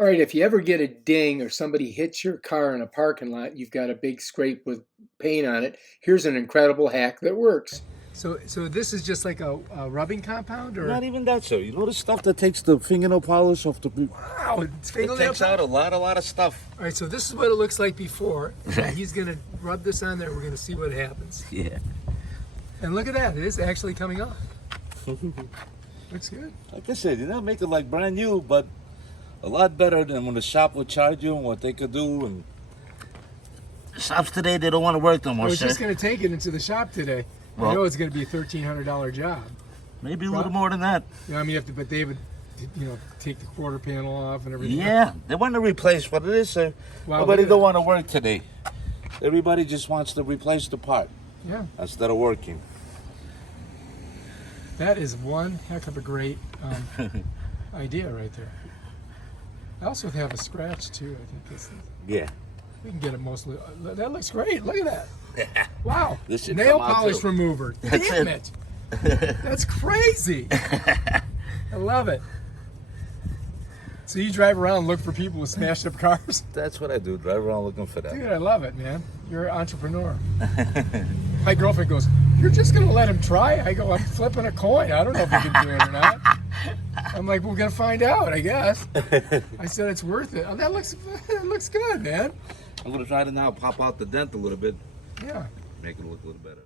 All right, if you ever get a ding or somebody hits your car in a parking lot, you've got a big scrape with paint on it. Here's an incredible hack that works. So this is just like a rubbing compound, or Not even that, sir. You know the stuff that takes the fingernail polish off the. wow, it's It fingernail takes out a lot of stuff. All right, so this is what it looks like before. He's gonna rub this on there. We're gonna see what happens. Yeah. And look at that, it is actually coming off. Looks good. Like I said, you know, make it like brand new, but a lot better than when the shop would charge you and what they could do. And shops today, they don't want to work no I more, was sir. just gonna take it into the shop today. I Well- know it's gonna be a $1,300 job. Maybe a little more than that. You know, I mean, but they would, take the quarter panel off and everything. Yeah, they want to replace what it is, sir. Wow, Nobody look at don't that. want to work today. Everybody just wants to replace the part Yeah, instead of working. that is one heck of a great idea right there. I also have a scratch too. I think this. Yeah. We can get it mostly. That looks great. Look at that. Wow. This should Nail come out, polish too. remover. That's Damn it. it. That's crazy. I love it. So you drive around and look for people with smashed up cars? That's what I do. Drive around looking for that. Dude, I love it, man. You're an entrepreneur. My girlfriend goes, "You're just going to let him try?" I go, "I'm flipping a coin. I don't know if he can do it or not." I'm like, "We're going to find out, I guess." I said, "It's worth it." Oh, that looks good, man. I'm gonna try to now pop out the dent a little bit, Yeah. make it look a little better.